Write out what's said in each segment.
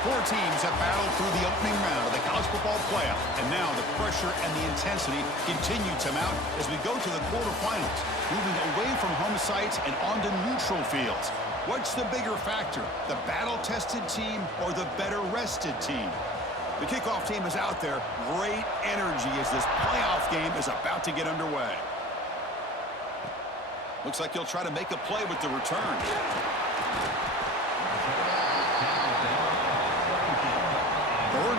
Four teams have battled through the opening round of the college football playoff, and now the pressure and the intensity continue to mount as we go to the quarterfinals, moving away from home sites and onto neutral fields. What's the bigger factor, the battle-tested team or the better-rested team? The kickoff team is out there. Great energy as this playoff game is about to get underway. Looks like he'll try to make a play with the return.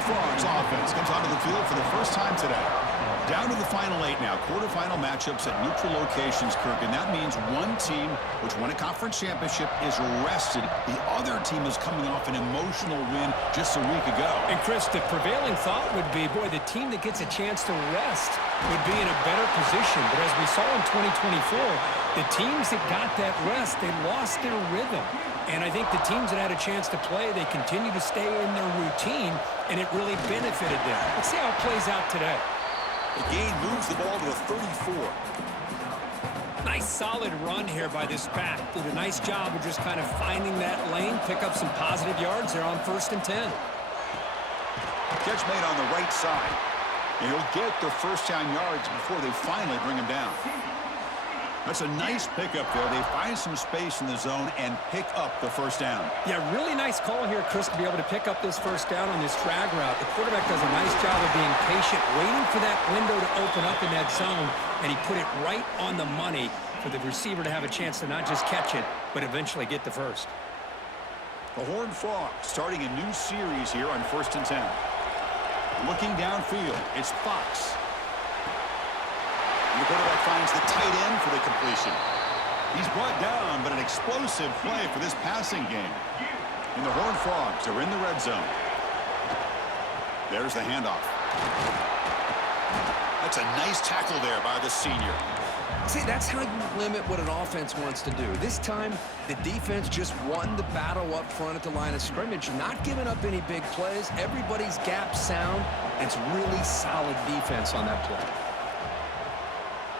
Frogs offense comes onto the field for the first time today. Down to the final 8 now. Quarterfinal matchups at neutral locations, Kirk, and that means one team which won a conference championship is rested. The other team is coming off an emotional win just a week ago. And, Chris, the prevailing thought would be, boy, the team that gets a chance to rest would be in a better position. But as we saw in 2024, the teams that got that rest, they lost their rhythm. And I think the teams that had a chance to play, they continue to stay in their routine, and it really benefited them. Let's see how it plays out today. The gain moves the ball to the 34. Nice solid run here by this pack. Did a nice job of just kind of finding that lane, pick up some positive yards there on 1st and 10. Catch made on the right side. And he'll get the first down yards before they finally bring him down. That's a nice pickup there. They find some space in the zone and pick up the first down. Yeah, really nice call here, Chris, to be able to pick up this first down on this drag route. The quarterback does a nice job of being patient, waiting for that window to open up in that zone, and he put it right on the money for the receiver to have a chance to not just catch it, but eventually get the first. The Horned Frogs starting a new series here on 1st and 10. Looking downfield, it's Fox. And the quarterback finds the tight end for the completion. He's brought down, but an explosive play for this passing game. And the Horned Frogs are in the red zone. There's the handoff. That's a nice tackle there by the senior. See, that's how you limit what an offense wants to do. This time, the defense just won the battle up front at the line of scrimmage, not giving up any big plays. Everybody's gap sound, and it's really solid defense on that play.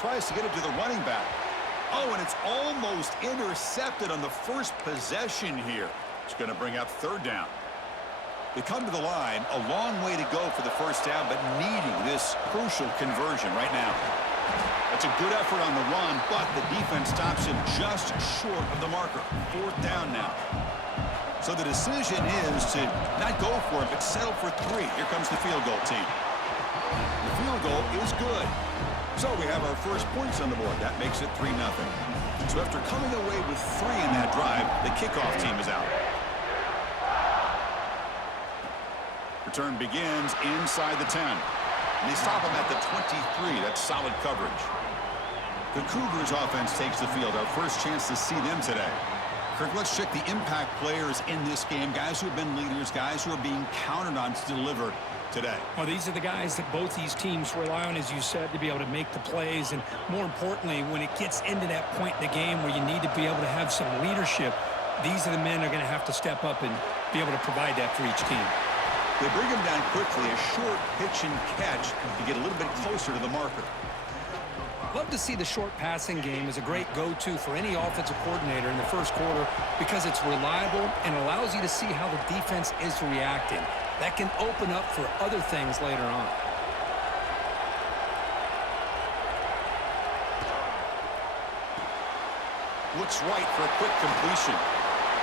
Tries to get it to the running back. Oh, and it's almost intercepted on the first possession here. It's going to bring up 3rd down. They come to the line, a long way to go for the first down, but needing this crucial conversion right now. That's a good effort on the run, but the defense stops him just short of the marker. 4th down now. So the decision is to not go for it, but settle for 3. Here comes the field goal team. The field goal is good. So we have our first points on the board. That makes it 3-0. So after coming away with 3 in that drive, the kickoff team is out. Return begins inside the 10. And they stop him at the 23. That's solid coverage. The Cougars offense takes the field. Our first chance to see them today. Kirk, let's check the impact players in this game. Guys who have been leaders, guys who are being counted on to deliver today. Well, these are the guys that both these teams rely on, as you said, to be able to make the plays. And more importantly, when it gets into that point in the game where you need to be able to have some leadership, these are the men that are going to have to step up and be able to provide that for each team. They bring him down quickly, a short pitch and catch to get a little bit closer to the marker. Love to see the short passing game as a great go-to for any offensive coordinator in the first quarter because it's reliable and allows you to see how the defense is reacting. That can open up for other things later on. Looks right for a quick completion.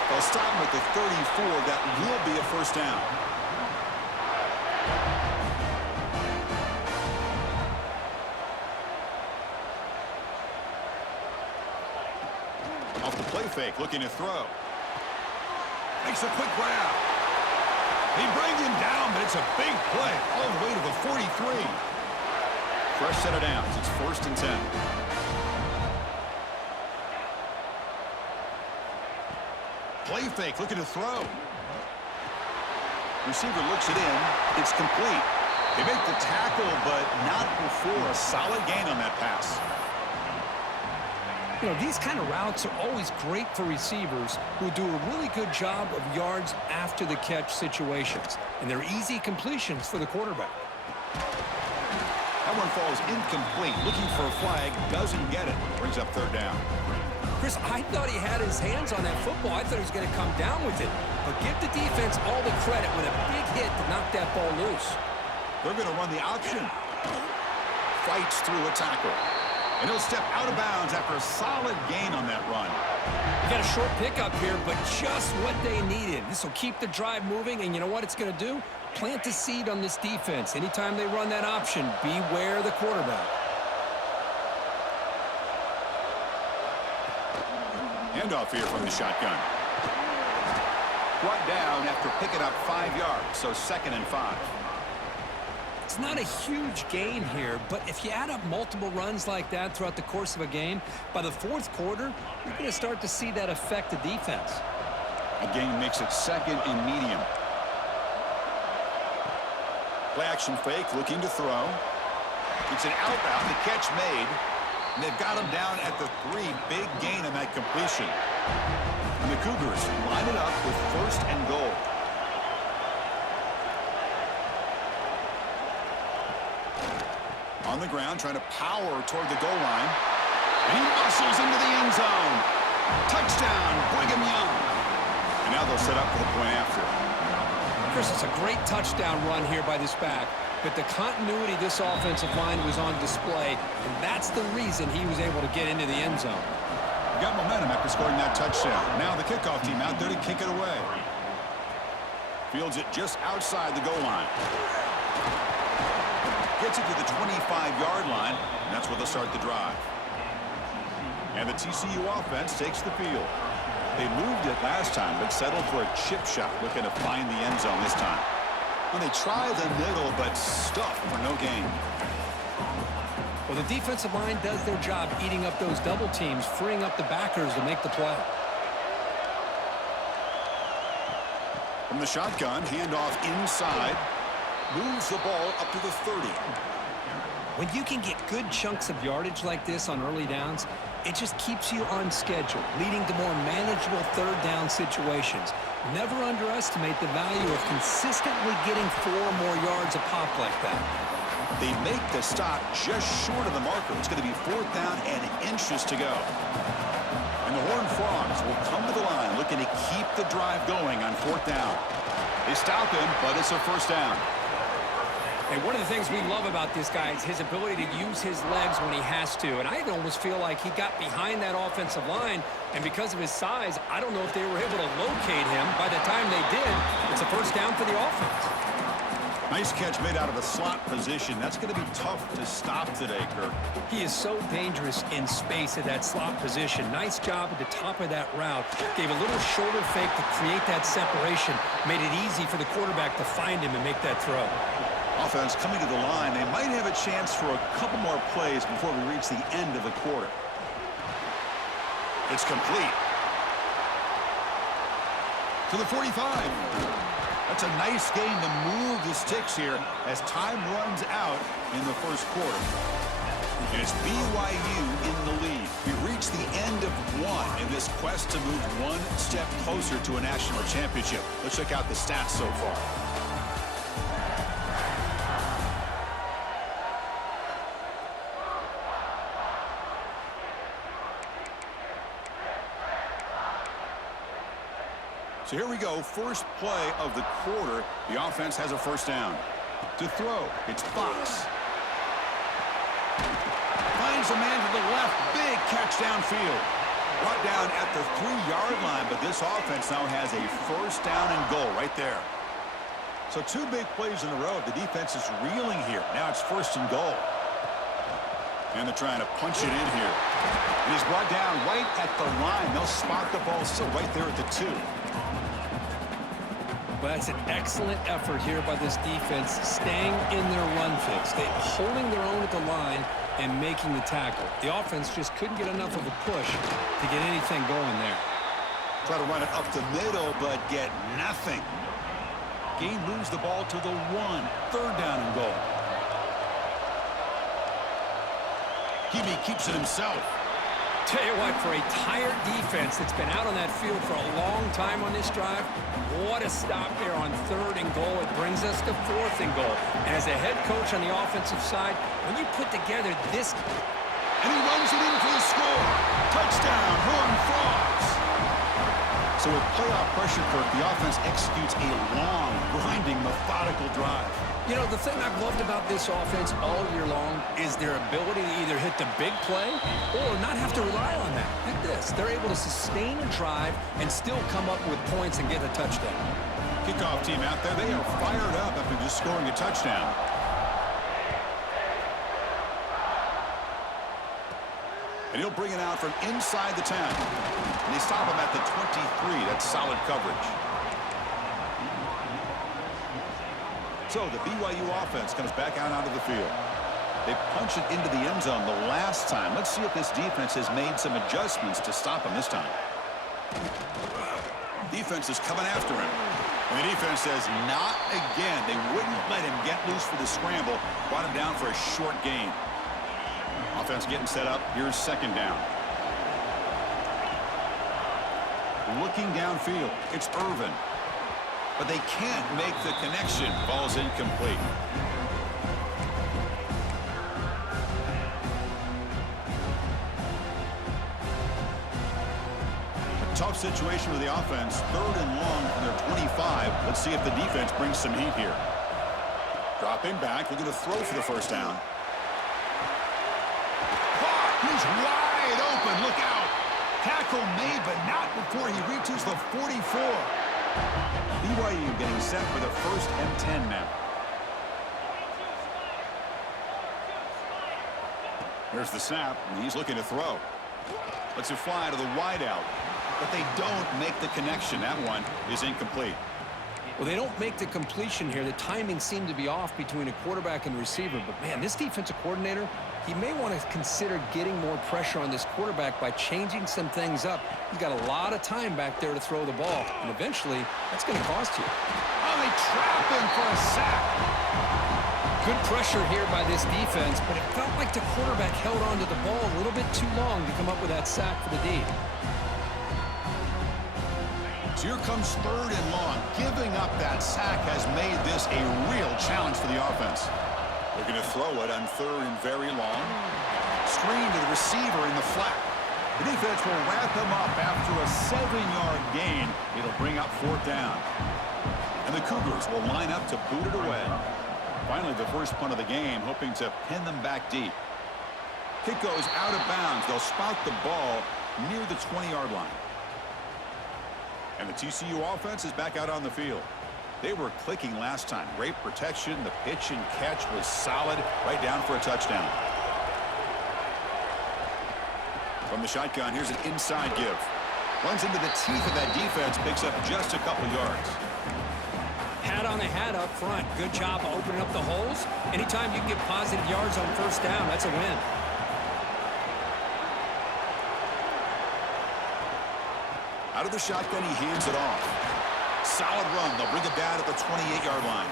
They'll stop him at the 34. That will be a first down. Off the play fake, looking to throw. Makes a quick grab. They bring him down, but it's a big play all the way to the 43. Fresh set of downs. It's 1st and 10. Play fake, looking to throw. Receiver looks it in. It's complete. They make the tackle, but not before a solid gain on that pass. You know, these kind of routes are always great for receivers who do a really good job of yards after the catch situations. And they're easy completions for the quarterback. That one falls incomplete. Looking for a flag, doesn't get it. Brings up 3rd down. Chris, I thought he had his hands on that football. I thought he was going to come down with it. but give the defense all the credit with a big hit to knock that ball loose. They're going to run the option. Fights through a tackle. And he'll step out of bounds after a solid gain on that run. You got a short pickup here, but just what they needed. This will keep the drive moving, and you know what it's going to do? Plant a seed on this defense. Anytime they run that option, beware the quarterback. Handoff here from the shotgun. Brought down after picking up 5 yards, so 2nd and 5. It's not a huge gain here, but if you add up multiple runs like that throughout the course of a game, by the 4th quarter, you're going to start to see that affect the defense. A gain makes it 2nd and medium. Play action fake, looking to throw. It's an out route, the catch made. And they've got him down at the 3. Big gain on that completion. And the Cougars line it up with 1st and goal. On the ground, trying to power toward the goal line. And he muscles into the end zone. Touchdown, Brigham Young. And now they'll set up for the point after. Chris, it's a great touchdown run here by this back, but the continuity of this offensive line was on display, and that's the reason he was able to get into the end zone. Got momentum after scoring that touchdown. Now the kickoff team out there to kick it away. Fields it just outside the goal line. Gets it to the 25-yard line, and that's where they'll start the drive. And the TCU offense takes the field. They moved it last time, but settled for a chip shot, looking to find the end zone this time. And they try the middle, but stuff for no gain. Well, the defensive line does their job eating up those double teams, freeing up the backers to make the play. From the shotgun, handoff inside. Moves the ball up to the 30. When you can get good chunks of yardage like this on early downs, it just keeps you on schedule, leading to more manageable 3rd down situations. Never underestimate the value of consistently getting 4 more yards a pop like that. They make the stop just short of the marker. It's going to be 4th down and inches to go. And the Horned Frogs will come to the line looking to keep the drive going on 4th down. They stop him, but it's a 1st down. And one of the things we love about this guy is his ability to use his legs when he has to. And I almost feel like he got behind that offensive line, and because of his size, I don't know if they were able to locate him. By the time they did, it's a 1st down for the offense. Nice catch made out of a slot position. That's going to be tough to stop today, Kirk. He is so dangerous in space at that slot position. Nice job at the top of that route. Gave a little shoulder fake to create that separation. Made it easy for the quarterback to find him and make that throw. Offense coming to the line. They might have a chance for a couple more plays before we reach the end of the quarter. It's complete. To the 45. That's a nice gain to move the sticks here as time runs out in the 1st quarter. And it's BYU in the lead. We reached the end of 1 in this quest to move 1 step closer to a national championship. Let's check out the stats so far. So here we go, first play of the quarter. The offense has a 1st down. To throw, it's Fox. Finds a man to the left, big catch downfield. Brought down at the 3-yard line, but this offense now has a 1st down and goal right there. So 2 big plays in a row. The defense is reeling here. Now it's 1st and goal. And they're trying to punch it in here. And he's brought down right at the line. They'll spot the ball still right there at the 2. But that's an excellent effort here by this defense, staying in their run fix. They holding their own at the line and making the tackle. The offense just couldn't get enough of a push to get anything going there. Try to run it up the middle, but get nothing. Gain moves the ball to the 1. 3rd down and goal. Hebe keeps it himself. Tell you what, for a tired defense that's been out on that field for a long time on this drive, what a stop there on 3rd and goal. It brings us to 4th and goal. And as a head coach on the offensive side, when you put together this... And he runs it in for the score. Touchdown, Horned Frogs. So with playoff pressure, Kirk, the offense executes a long, grinding, methodical drive. You know, the thing I've loved about this offense all year long is their ability to either hit the big play or not have to rely on that. Like this. They're able to sustain a drive and still come up with points and get a touchdown. Kickoff team out there, they are fired up after just scoring a touchdown. And he'll bring it out from inside the 10. And they stop him at the 23. That's solid coverage. So the BYU offense comes back out onto the field. They punch it into the end zone the last time. Let's see if this defense has made some adjustments to stop him this time. Defense is coming after him. And the defense says, not again. They wouldn't let him get loose for the scramble. Brought him down for a short gain. Offense getting set up. Here's second down. Looking downfield. It's Irvin. But they can't make the connection. Ball's incomplete. A tough situation for the offense. 3rd and long from their 25. Let's see if the defense brings some heat here. Dropping back. Looking to throw for the first down. He's wide open. Look out. Tackle made, but not before he reaches the 44. BYU getting set for the 1st and 10 now. Here's the snap, and he's looking to throw. Lets it fly to the wideout, but they don't make the connection. That one is incomplete. Well, they don't make the completion here. The timing seemed to be off between a quarterback and receiver. But, man, this defensive coordinator, he may want to consider getting more pressure on this quarterback by changing some things up. He's got a lot of time back there to throw the ball. And eventually, that's going to cost you. Oh, they trap him for a sack. Good pressure here by this defense, but it felt like the quarterback held on to the ball a little bit too long to come up with that sack for the D. So here comes 3rd and long. Giving up that sack has made this a real challenge for the offense. They're going to throw it on 3rd and very long. Screen to the receiver in the flat. The defense will wrap him up after a 7-yard gain. It'll bring up 4th down. And the Cougars will line up to boot it away. Finally, the first punt of the game, hoping to pin them back deep. Kick goes out of bounds. They'll spot the ball near the 20-yard line. And the TCU offense is back out on the field. They were clicking last time. Great protection. The pitch and catch was solid. Right down for a touchdown. From the shotgun, here's an inside give. Runs into the teeth of that defense. Picks up just a couple yards. Hat on the hat up front. Good job of opening up the holes. Anytime you can get positive yards on 1st down, that's a win. Out of the shotgun, he hands it off. Solid run. They'll bring it down at the 28-yard line.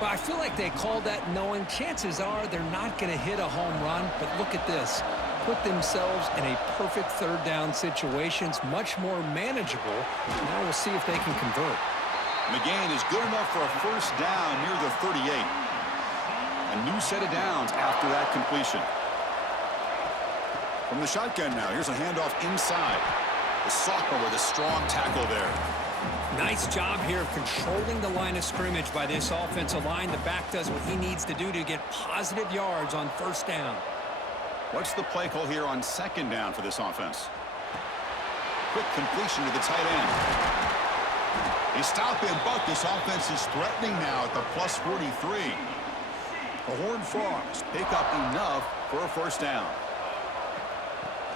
Well, I feel like they called that knowing chances are they're not going to hit a home run. But look at this. Put themselves in a perfect 3rd down situation. It's much more manageable. Now we'll see if they can convert. And the gain is good enough for a 1st down near the 38. A new set of downs after that completion. From the shotgun now, here's a handoff inside. The sophomore with a strong tackle there. Nice job here of controlling the line of scrimmage by this offensive line. The back does what he needs to do to get positive yards on 1st down. What's the play call here on 2nd down for this offense? Quick completion to the tight end. They stop him, but this offense is threatening now at the plus 43. The Horned Frogs pick up enough for a 1st down.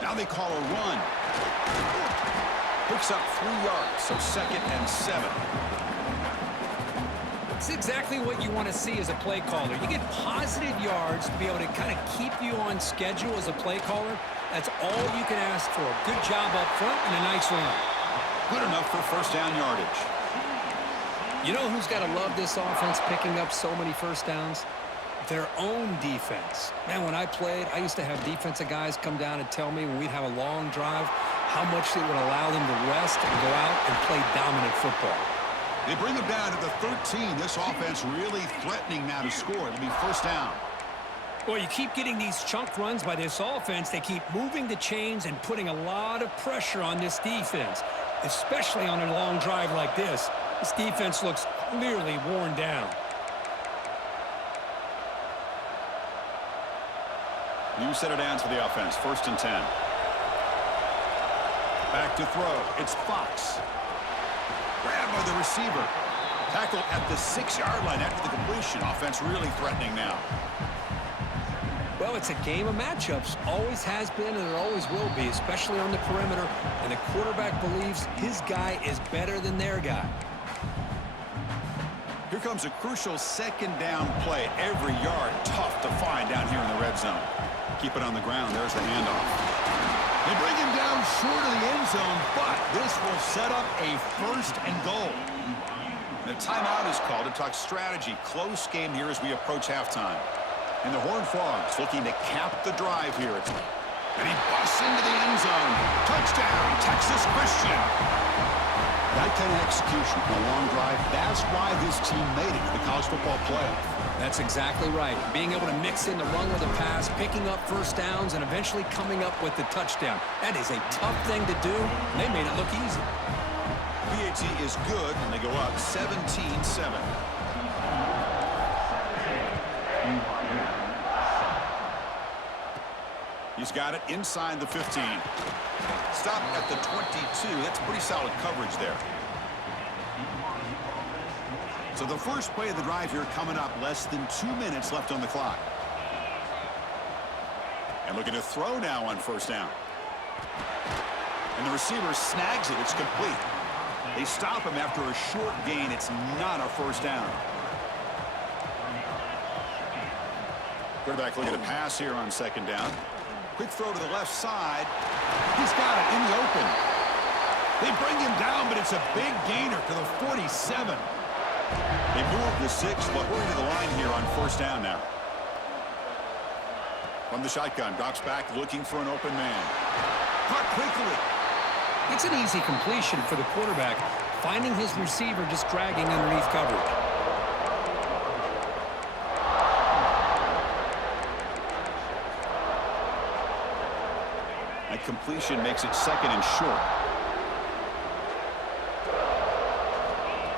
Now they call a run. Picks up 3 yards, so 2nd and 7. It's exactly what you want to see as a play caller. You get positive yards to be able to kind of keep you on schedule as a play caller. That's all you can ask for. Good job up front and a nice run. Good enough for 1st down yardage. You know who's got to love this offense picking up so many 1st downs? Their own defense. Man, when I played, I used to have defensive guys come down and tell me when we'd have a long drive how much it would allow them to rest and go out and play dominant football. They bring him down to the 13. This offense really threatening now to score. It'll be 1st down. Well, you keep getting these chunk runs by this offense. They keep moving the chains and putting a lot of pressure on this defense. especially on a long drive like this. This defense looks clearly worn down. New set of downs for the offense. 1st and 10. Back to throw. It's Fox. Grabbed by the receiver. Tackle at the 6-yard line after the completion. Offense really threatening now. Well, it's a game of matchups. Always has been and it always will be, especially on the perimeter. And the quarterback believes his guy is better than their guy. Here comes a crucial 2nd down play. Every yard tough to find down here in the red zone. Keep it on the ground. There's the handoff. They bring him down short of the end zone, but this will set up a 1st and goal. The timeout is called to talk strategy. Close game here as we approach halftime. And the Horned Frogs looking to cap the drive here. And he busts into the end zone. Touchdown, Texas Christian. That kind of execution on a long drive, that's why this team made it to the college football playoff. That's exactly right. Being able to mix in the run with the pass, picking up 1st downs, and eventually coming up with the touchdown. That is a tough thing to do, and they made it look easy. PAT is good, and they go up 17-7. He's got it inside the 15. Stop at the 22. That's pretty solid coverage there. So the first play of the drive here coming up. Less than 2 minutes left on the clock. And looking to throw now on 1st down. And the receiver snags it. It's complete. They stop him after a short gain. It's not a 1st down. Quarterback looking to pass here on 2nd down. Quick throw to the left side. He's got it in the open. They bring him down, but it's a big gainer to the 47. They move the 6, but we're into the line here on 1st down now. From the shotgun, drops back looking for an open man. Caught quickly. It's an easy completion for the quarterback, finding his receiver just dragging underneath coverage. That completion makes it 2nd and short.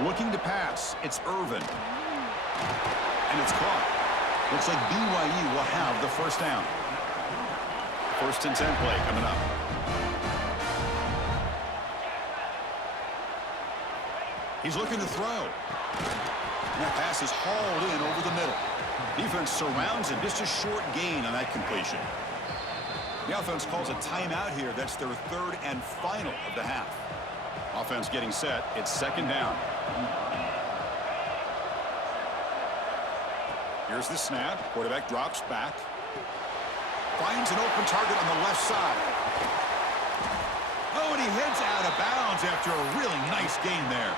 Looking to pass. It's Irvin. And it's caught. Looks like BYU will have the 1st down. 1st and 10 play coming up. He's looking to throw. And that pass is hauled in over the middle. Defense surrounds him. Just a short gain on that completion. The offense calls a timeout here. That's their 3rd and final of the half. Offense getting set. It's 2nd down. Here's the snap. Quarterback drops back. Finds an open target on the left side. Oh, and he heads out of bounds after a really nice gain there.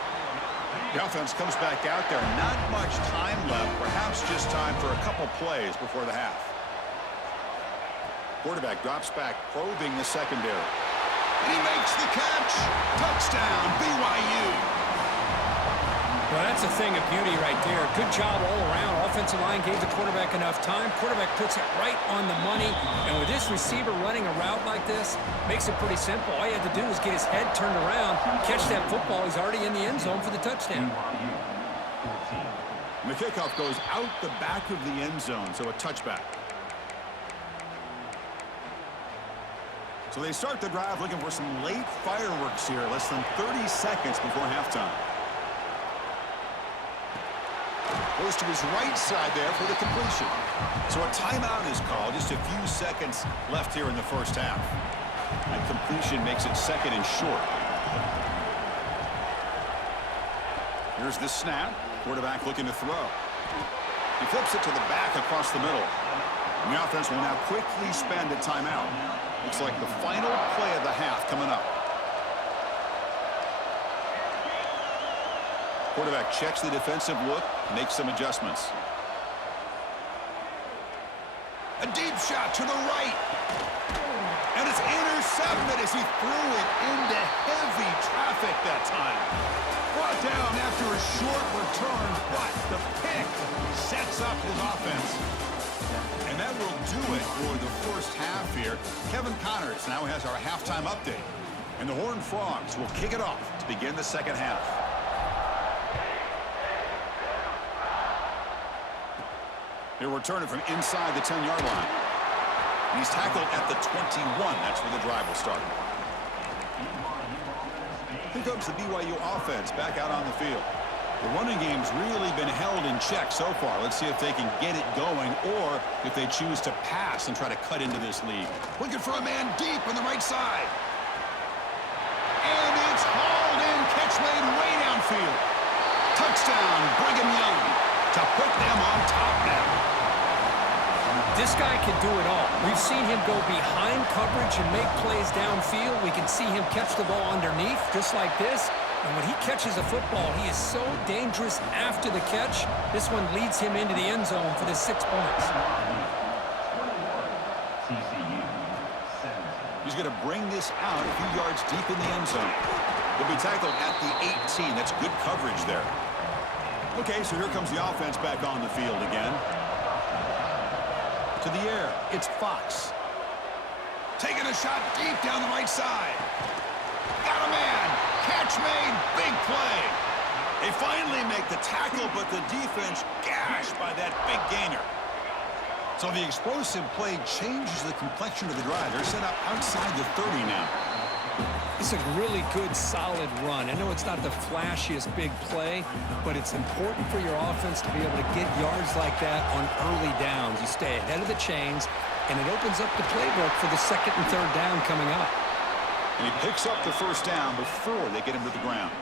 The offense comes back out there. Not much time left. Perhaps just time for a couple plays before the half. Quarterback drops back, probing the secondary. And he makes the catch. Touchdown, BYU. Well, that's a thing of beauty right there. Good job all around. Offensive line gave the quarterback enough time. Quarterback puts it right on the money. And with this receiver running a route like this, makes it pretty simple. All you had to do is get his head turned around, catch that football. He's already in the end zone for the touchdown. And the kickoff goes out the back of the end zone, so a touchback. So they start the drive looking for some late fireworks here. Less than 30 seconds before halftime. Goes to his right side there for the completion. So a timeout is called. Just a few seconds left here in the 1st half. And completion makes it 2nd and short. Here's the snap. Quarterback looking to throw. He flips it to the back across the middle. And the offense will now quickly spend a timeout. Looks like the final play of the half coming up. Quarterback checks the defensive look, makes some adjustments. A deep shot to the right. And it's intercepted as he threw it into heavy traffic that time. Brought down after a short return, but the pick sets up his offense. And that will do it for the 1st half here. Kevin Connors now has our halftime update. And the Horned Frogs will kick it off to begin the second half. He'll return it from inside the 10-yard line. He's tackled at the 21. That's where the drive will start. Here comes the BYU offense back out on the field. The running game's really been held in check so far. Let's see if they can get it going or if they choose to pass and try to cut into this lead. Looking for a man deep on the right side. And it's hauled in, catch made way downfield. Touchdown, Brigham Young to put them on top now. This guy can do it all. We've seen him go behind coverage and make plays downfield. We can see him catch the ball underneath just like this. And when he catches a football, he is so dangerous after the catch. This one leads him into the end zone for the 6 points. TCU. He's going to bring this out a few yards deep in the end zone. He'll be tackled at the 18. That's good coverage there. Okay, so here comes the offense back on the field again. To the air, it's Fox. Taking a shot deep down the right side. Got a man. Catch made. Big play. They finally make the tackle, but the defense gashed by that big gainer. So the explosive play changes the complexion of the drive. They're set up outside the 30 now. It's a really good, solid run. I know it's not the flashiest big play, but it's important for your offense to be able to get yards like that on early downs. You stay ahead of the chains, and it opens up the playbook for the second and third down coming up. And he picks up the first down before they get him to the ground.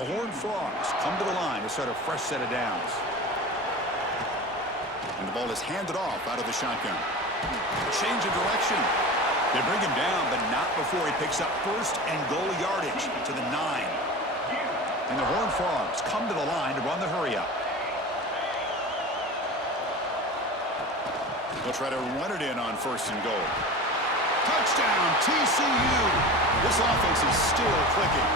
The Horned Frogs come to the line to start a fresh set of downs. And the ball is handed off out of the shotgun. Change of direction. They bring him down, but not before he picks up first and goal yardage to the 9. And the Horned Frogs come to the line to run the hurry-up. They'll try to run it in on first and goal. Touchdown, TCU! This offense is still clicking.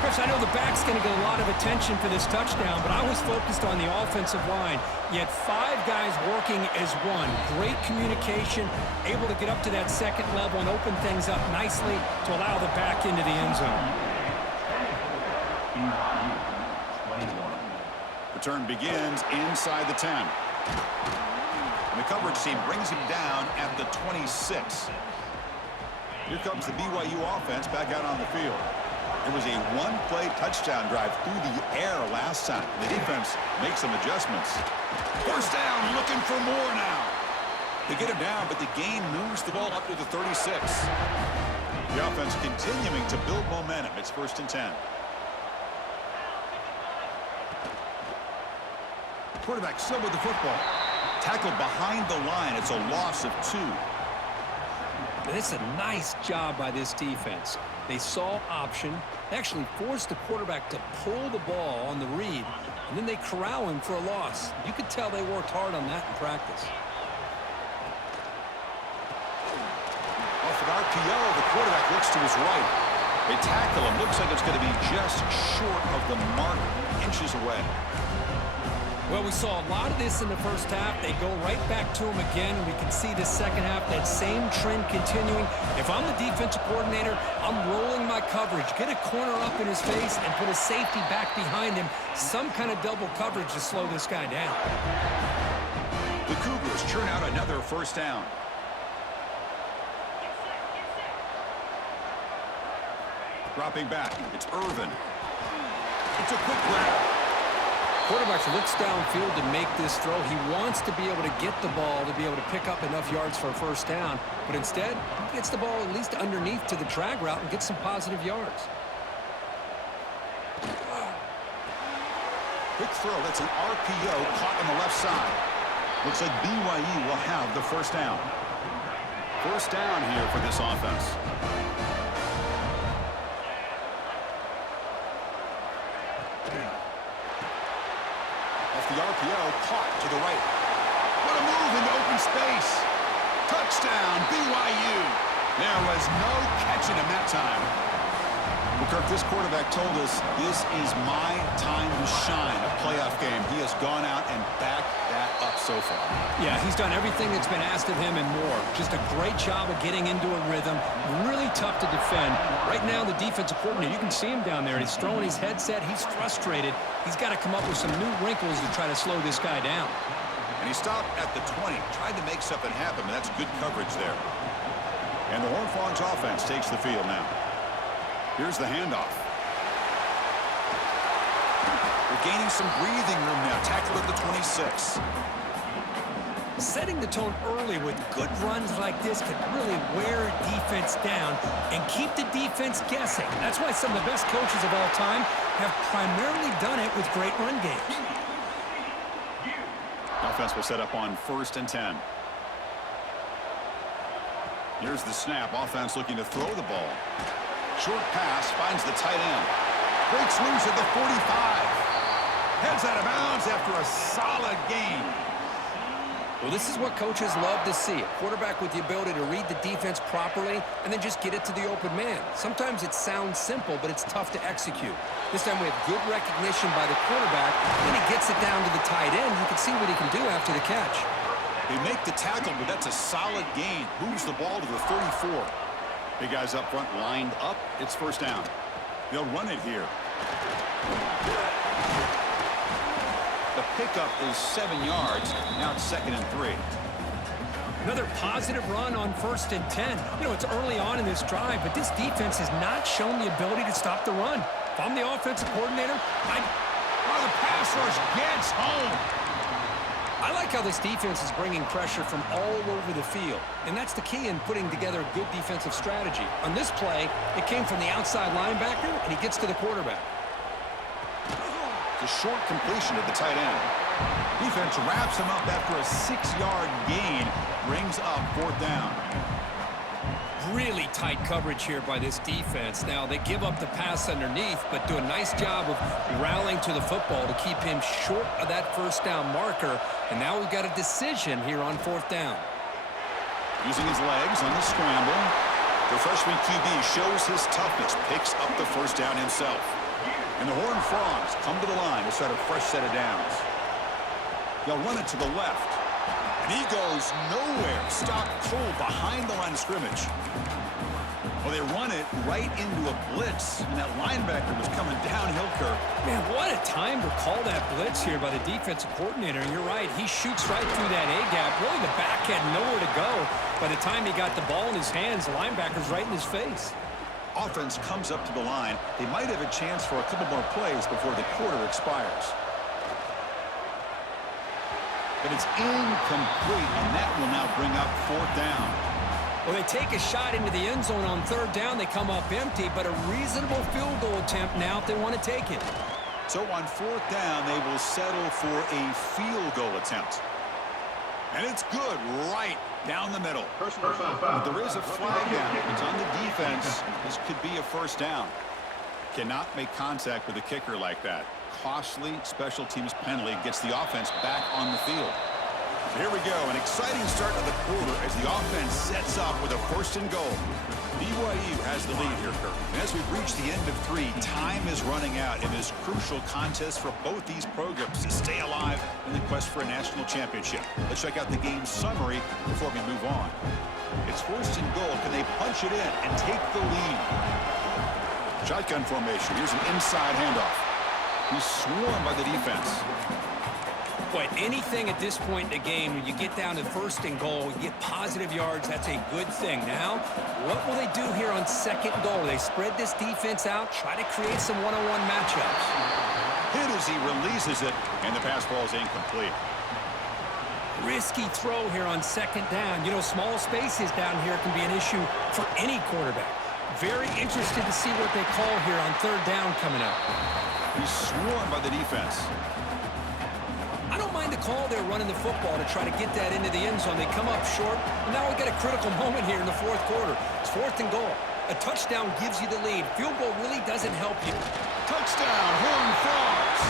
Chris, I know the back's going to get a lot of attention for this touchdown, but I was focused on the offensive line. Yet 5 guys working as one. Great communication, able to get up to that second level and open things up nicely to allow the back into the end zone. Return begins inside the 10. And the coverage team brings him down at the 26. Here comes the BYU offense back out on the field. It was a one-play touchdown drive through the air last time. The defense makes some adjustments. First down, looking for more now. They get him down, but the gain moves the ball up to the 36. The offense continuing to build momentum. It's first and 10. Quarterback still with the football. Tackled behind the line. It's a loss of 2. And it's a nice job by this defense. They saw option. They actually forced the quarterback to pull the ball on the read, and then they corral him for a loss. You could tell they worked hard on that in practice. Off an RPO, the quarterback looks to his right. They tackle him. Looks like it's going to be just short of the mark, inches away. Well, we saw a lot of this in the first half. They go right back to him again, and we can see the second half, that same trend continuing. If I'm the defensive coordinator, I'm rolling my coverage. Get a corner up in his face and put a safety back behind him. Some kind of double coverage to slow this guy down. The Cougars churn out another first down. Dropping back, it's Irvin. It's a quick grab. Quarterback looks downfield to make this throw. He wants to be able to get the ball to be able to pick up enough yards for a first down. But instead, he gets the ball at least underneath to the drag route and gets some positive yards. Quick throw. That's an RPO caught on the left side. Looks like BYU will have the first down. First down here for this offense. The RPO caught to the right. What a move into open space. Touchdown, BYU. There was no catching him that time. Well, Kirk, this quarterback told us this is my time to shine, a playoff game. He has gone out and backed that up so far. Yeah, he's done everything that's been asked of him and more. Just a great job of getting into a rhythm. Really tough to defend. Right now, the defensive coordinator, you can see him down there. He's throwing his headset. He's frustrated. He's got to come up with some new wrinkles to try to slow this guy down. And he stopped at the 20, tried to make something happen, but that's good coverage there. And the Horned Frogs offense takes the field now. Here's the handoff. They're gaining some breathing room now. Tackle at the 26. Setting the tone early with good runs like this can really wear a defense down and keep the defense guessing. That's why some of the best coaches of all time have primarily done it with great run games. Offense will set up on 1st and 10. Here's the snap. Offense looking to throw the ball. Short pass finds the tight end. Breaks loose at the 45. Heads out of bounds after a solid gain. Well, this is what coaches love to see. A quarterback with the ability to read the defense properly and then just get it to the open man. Sometimes it sounds simple, but it's tough to execute. This time we have good recognition by the quarterback. Then he gets it down to the tight end. You can see what he can do after the catch. They make the tackle, but that's a solid gain. Moves the ball to the 34. Big guys up front lined up. It's 1st down. They'll run it here. The pickup is 7 yards. Now it's 2nd and 3. Another positive run on 1st and 10. You know, it's early on in this drive, but this defense has not shown the ability to stop the run. If I'm the offensive coordinator, The pass rush gets home. I like how this defense is bringing pressure from all over the field, and that's the key in putting together a good defensive strategy. On this play, it came from the outside linebacker, and he gets to the quarterback. It's a short completion to the tight end. Defense wraps him up after a 6-yard gain, brings up 4th down. really tight coverage here by this defense. Now, they give up the pass underneath, but do a nice job of rallying to the football to keep him short of that 1st down marker. And now we've got a decision here on 4th down. Using his legs on the scramble, the freshman QB shows his toughness, picks up the 1st down himself. And the Horned Frogs come to the line to start a fresh set of downs. They'll run it to the left. And he goes nowhere. Stopped cold behind the line of scrimmage. Well, they run it right into a blitz, and that linebacker was coming downhill, Kirk. Man, what a time to call that blitz here by the defensive coordinator. And you're right, he shoots right through that A-gap. Really, the back had nowhere to go. By the time he got the ball in his hands, the linebacker's right in his face. Offense comes up to the line. They might have a chance for a couple more plays before the quarter expires. But it's incomplete, and that will now bring up 4th down. Well, they take a shot into the end zone on 3rd down. They come up empty, but a reasonable field goal attempt now if they want to take it. So on 4th down, they will settle for a field goal attempt. And it's good right down the middle. But there is a flag down. It's on the defense. This could be a 1st down. Cannot make contact with a kicker like that. Costly special teams penalty gets the offense back on the field. So here we go, an exciting start to the quarter as the offense sets up with a 1st and goal. BYU has the lead here, Kirk. And as we've reached the end of 3, time is running out in this crucial contest for both these programs to stay alive in the quest for a national championship. Let's check out the game summary before we move on. It's 1st and goal. Can they punch it in and take the lead? Shotgun formation. Here's an inside handoff. He's swarmed by the defense. Boy, anything at this point in the game, when you get down to 1st and goal, you get positive yards, that's a good thing. Now, what will they do here on 2nd goal? They spread this defense out, try to create some one-on-one matchups. Hit as he releases it, and the pass ball is incomplete. Risky throw here on 2nd down. You know, small spaces down here can be an issue for any quarterback. Very interested to see what they call here on 3rd down coming up. He's swarmed by the defense. I don't mind the call they're running the football to try to get that into the end zone. They come up short, and now we've got a critical moment here in the 4th quarter. It's 4th and goal. A touchdown gives you the lead. Field goal really doesn't help you. Touchdown, Horned Frogs.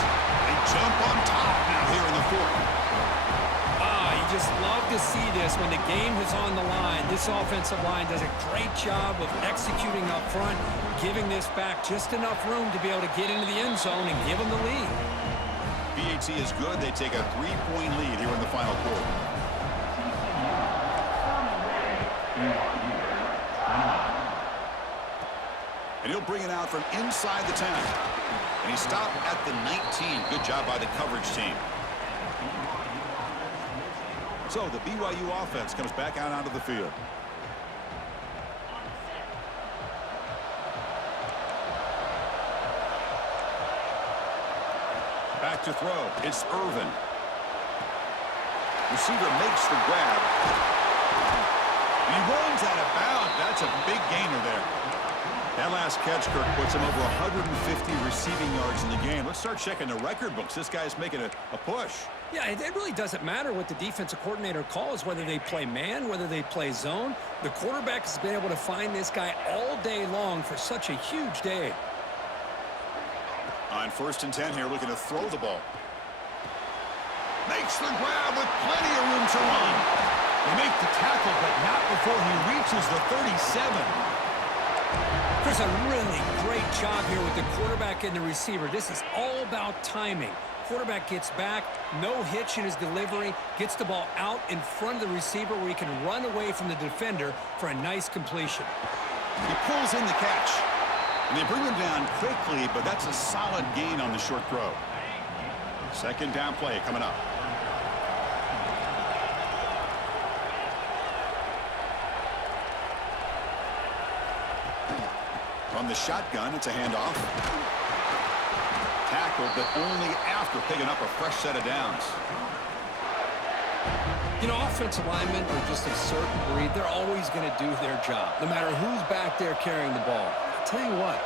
They jump on top now here in the 4th. You just love to see this when the game is on the line. This offensive line does a great job of executing up front, giving this back just enough room to be able to get into the end zone and give them the lead. BAT is good. They take a 3-point lead here in the final quarter. And he'll bring it out from inside the 10. And he stopped at the 19. Good job by the coverage team. So the BYU offense comes back out onto the field. Back to throw. It's Irvin. Receiver makes the grab. He runs out of bounds. That's a big gainer there. That last catch, Kirk, puts him over 150 receiving yards in the game. Let's start checking the record books. This guy's making a push. Yeah, it really doesn't matter what the defensive coordinator calls, whether they play man, whether they play zone. The quarterback has been able to find this guy all day long for such a huge day. On 1st and 10 here, looking to throw the ball. Makes the grab with plenty of room to run. They make the tackle, but not before he reaches the 37. Chris, a really great job here with the quarterback and the receiver. This is all about timing. Quarterback gets back, no hitch in his delivery, gets the ball out in front of the receiver where he can run away from the defender for a nice completion. He pulls in the catch. And they bring him down quickly, but that's a solid gain on the short throw. 2nd down play coming up. From the shotgun, it's a handoff. Tackled, but only after picking up a fresh set of downs. You know, offensive linemen are just a certain breed. They're always going to do their job, no matter who's back there carrying the ball. I'll tell you what,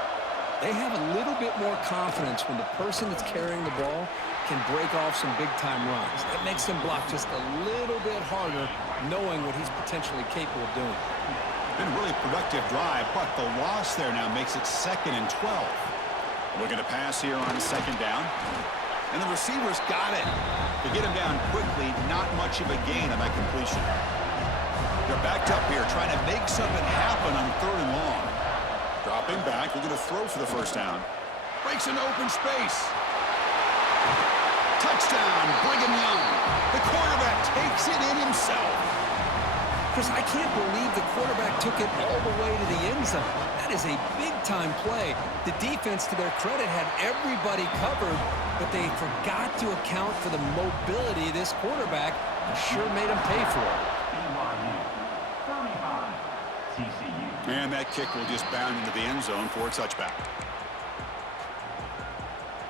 they have a little bit more confidence when the person that's carrying the ball can break off some big-time runs. That makes them block just a little bit harder, knowing what he's potentially capable of doing. Been a really productive drive, but the loss there now makes it 2nd and 12. Looking to pass here on 2nd down. And the receiver's got it. To get him down quickly, not much of a gain on that completion. They're backed up here, trying to make something happen on 3rd and long. Dropping back, looking to throw for the 1st down. Breaks into open space. Touchdown, Brigham Young. The quarterback takes it in himself. Chris, I can't believe the quarterback took it all the way to the end zone. That is a big-time play. The defense, to their credit, had everybody covered, but they forgot to account for the mobility of this quarterback and sure made him pay for it. And that kick will just bound into the end zone for a touchback.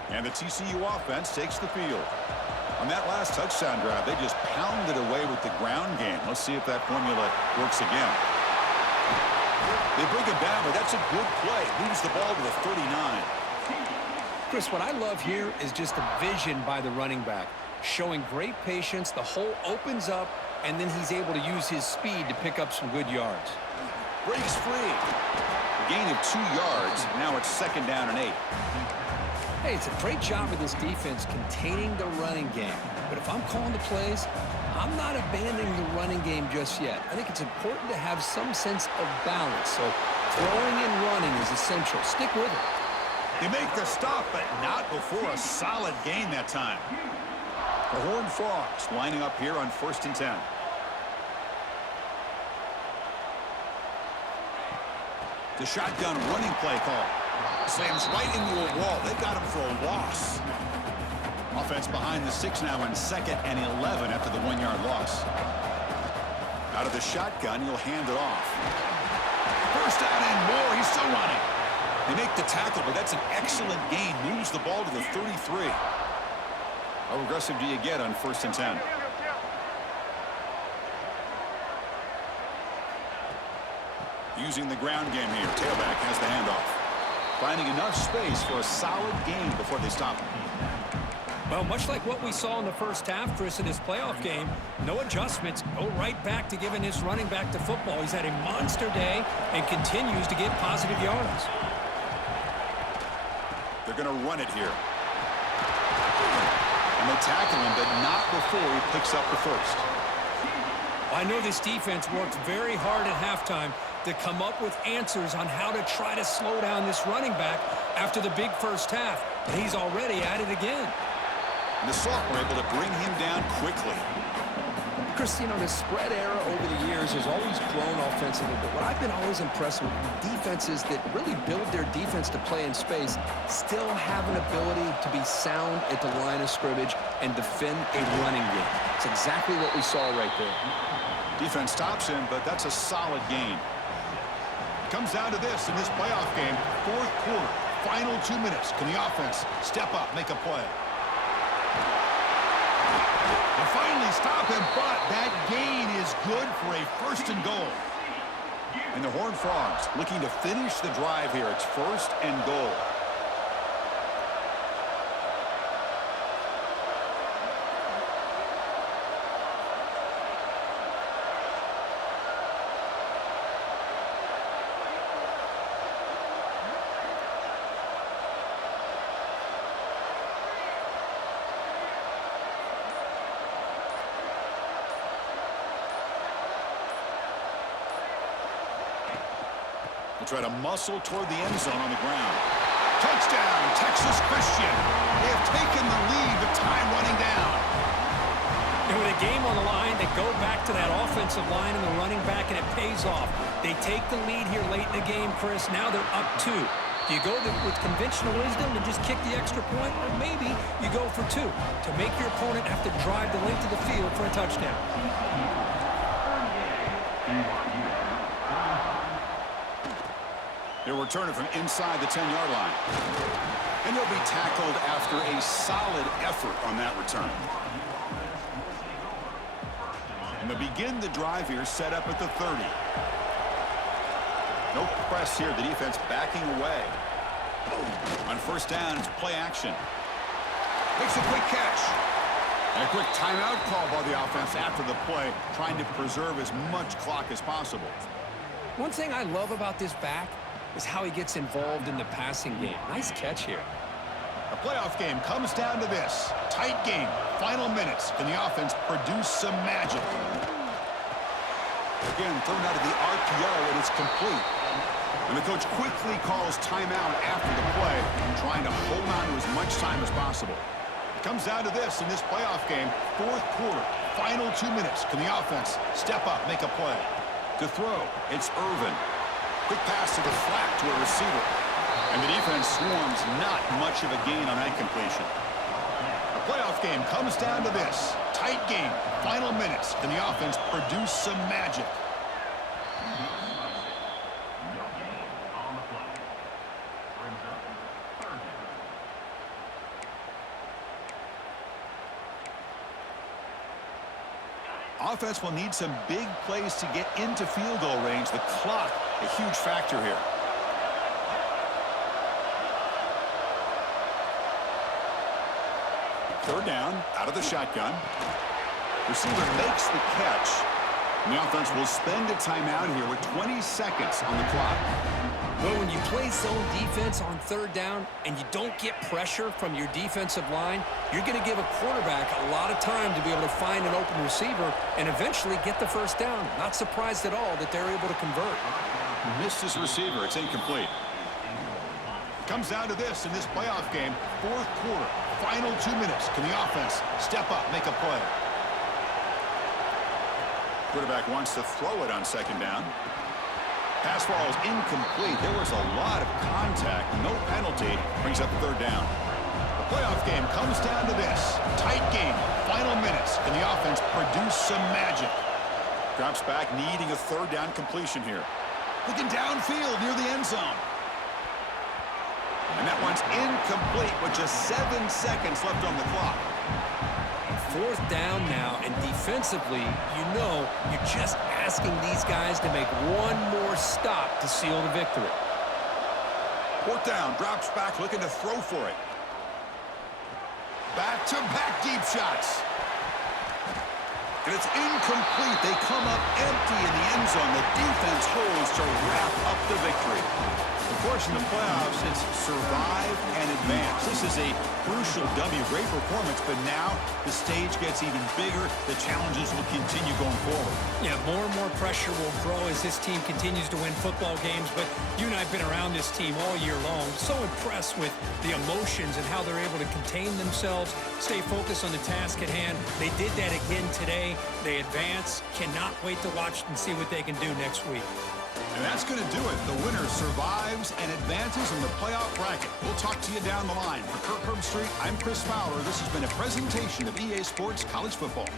And the TCU offense takes the field. On that last touchdown drive, they just pounded away with the ground game. Let's see if that formula works again. They bring it down, but that's a good play. Moves the ball to the 39. Chris, what I love here is just the vision by the running back. Showing great patience, the hole opens up, and then he's able to use his speed to pick up some good yards. Breaks free. A gain of 2 yards. Now it's 2nd down and 8. Hey, it's a great job of this defense containing the running game. But if I'm calling the plays, I'm not abandoning the running game just yet. I think it's important to have some sense of balance. So throwing and running is essential. Stick with it. They make the stop, but not before a solid gain that time. The Horned Frogs lining up here on 1st and 10. The shotgun running play call. Slams right into a wall. They got him for a loss. Offense behind the 6 now in 2nd and 11 after the 1-yard loss. Out of the shotgun, he'll hand it off. 1st down and more. He's still running. They make the tackle, but that's an excellent gain. Moves the ball to the 33. How aggressive do you get on 1st and 10? Using the ground game here. Tailback has the handoff. Finding enough space for a solid gain before they stop him. Well, much like what we saw in the first half, Chris, in this playoff game, no adjustments. Go right back to giving this running back to football. He's had a monster day and continues to get positive yards. They're going to run it here. And they tackle him, but not before he picks up the 1st. I know this defense worked very hard at halftime to come up with answers on how to try to slow down this running back after the big first half, and he's already at it again. And the Salt were able to bring him down quickly. Chris, you know, the spread era over the years has always grown offensively, but what I've been always impressed with defenses that really build their defense to play in space still have an ability to be sound at the line of scrimmage and defend a running game. It's exactly what we saw right there. Defense stops him, but that's a solid gain. It comes down to this in this playoff game, fourth quarter, final 2 minutes. Can the offense step up, make a play? They finally stop him, but that gain is good for a first and goal. And the Horned Frogs looking to finish the drive here. It's first and goal. Try to muscle toward the end zone on the ground. Touchdown, Texas Christian. They have taken the lead, but time running down. And with a game on the line, they go back to that offensive line and the running back, and it pays off. They take the lead here late in the game, Chris. Now they're up 2. Do you go with conventional wisdom and just kick the extra point, or maybe you go for 2 to make your opponent have to drive the length of the field for a touchdown? They're returning from inside the 10-yard line. And they'll be tackled after a solid effort on that return. And they begin the drive here, set up at the 30. No press here. The defense backing away. On first down, it's play action. Makes a quick catch. And a quick timeout call by the offense after the play, trying to preserve as much clock as possible. One thing I love about this back is how he gets involved in the passing game. Nice catch here. A playoff game comes down to this. Tight game, final minutes. Can the offense produce some magic? Again, thrown out of the RPO, and it's complete. And the coach quickly calls timeout after the play, trying to hold on to as much time as possible. It comes down to this in this playoff game, fourth quarter, final 2 minutes. Can the offense step up, make a play? To throw, it's Irvin. Quick pass to the flat to a receiver. And the defense swarms, not much of a gain on that completion. A playoff game comes down to this. Tight game, final minutes. Can the offense produce some magic? Offense will need some big plays to get into field goal range. The clock, a huge factor here. Third down, out of the shotgun. Receiver makes the catch. And the offense will spend a timeout here with 20 seconds on the clock. Well, when you play zone defense on third down and you don't get pressure from your defensive line, you're going to give a quarterback a lot of time to be able to find an open receiver and eventually get the first down. Not surprised at all that they're able to convert. Missed his receiver. It's incomplete. Comes down to this in this playoff game, fourth quarter, final 2 minutes. Can the offense step up, make a play? Quarterback wants to throw it on second down. Pass ball is incomplete. There was a lot of contact. No penalty. Brings up third down. The playoff game comes down to this. Tight game. Final minutes. Can the offense produce some magic? Drops back, needing a third down completion here. Looking downfield near the end zone. And that one's incomplete with just 7 seconds left on the clock. Fourth down now, and defensively, you know you're just asking these guys to make one more stop to seal the victory. Fourth down, drops back, looking to throw for it. Back-to-back deep shots. And it's incomplete. They come up empty in the end zone. The defense holds to wrap up the victory. Of course, in the playoffs, it's survive and advance. This is a crucial W. Great performance, but now the stage gets even bigger. The challenges will continue going forward. Yeah, more and more pressure will grow as this team continues to win football games, but you and I have been around this team all year long. So impressed with the emotions and how they're able to contain themselves, stay focused on the task at hand. They did that again today. They advance. Cannot wait to watch and see what they can do next week. And that's going to do it. The winner survives and advances in the playoff bracket. We'll talk to you down the line. For Kirk Herbstreit, I'm Chris Fowler. This has been a presentation of EA Sports College Football.